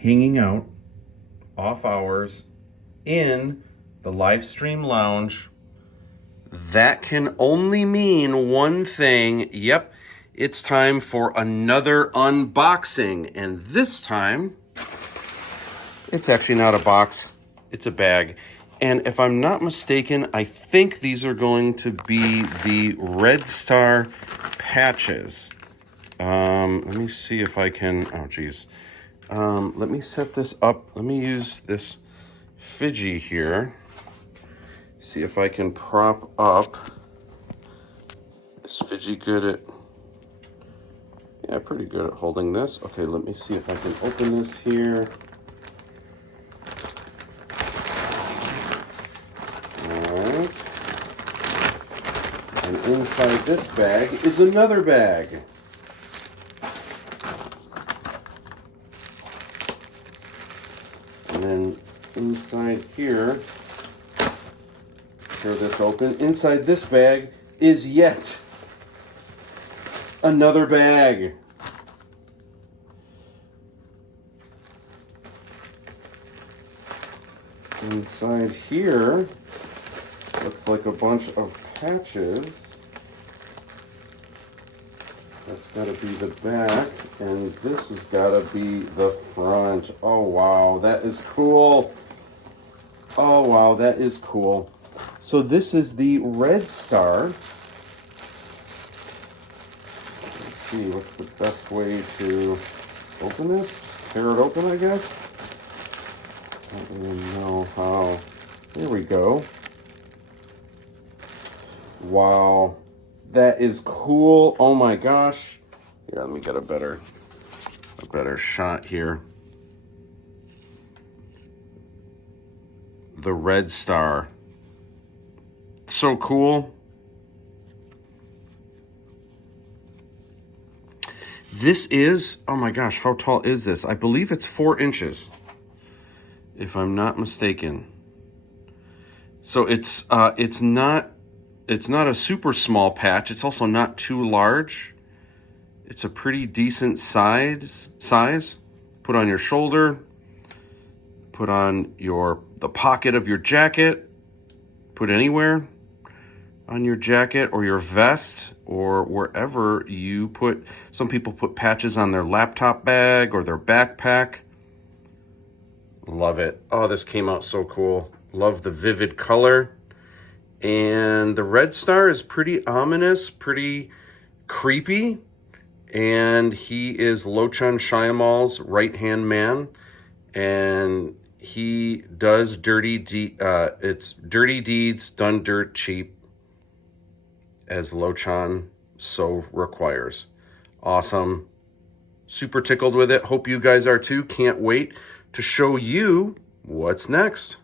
hanging out off hours in the live stream lounge, that can only mean one thing. Yep, it's time for another unboxing. And this time, it's actually not a box, it's a bag. And if I'm not mistaken, I think these are going to be the Red Star patches. Let me see if I can, oh geez. Let me set this up. Let me use this fidget here. See if I can prop up. Is fidget good at, yeah, pretty good at holding this. Okay, let me see if I can open this here. And inside this bag is another bag. And then inside here, tear this open. Inside this bag is yet another bag. Inside here, looks like a bunch of patches. That's got to be the back, and this has got to be the front. Oh wow, that is cool. Oh wow, that is cool. So this is the Red Star. Let's see, what's the best way to open this? Just tear it open, I guess. I don't even know how. There we go. Wow, that is cool. Oh my gosh. Here, let me get a better shot here. The Red Star. So cool. This is, oh my gosh, how tall is this? I believe it's 4 inches, if I'm not mistaken. So it's not a super small patch. It's also not too large. It's a pretty decent size. Put on your shoulder, put on the pocket of your jacket, put anywhere on your jacket or your vest or wherever you put. Some people put patches on their laptop bag or their backpack. Love it. Oh, this came out so cool. Love the vivid color. And the Red Star is pretty ominous, pretty creepy. And he is Lochan Shyamalan's right-hand man. And he does it's dirty deeds done dirt cheap, as Lochan so requires. Awesome. Super tickled with it. Hope you guys are too. Can't wait to show you what's next.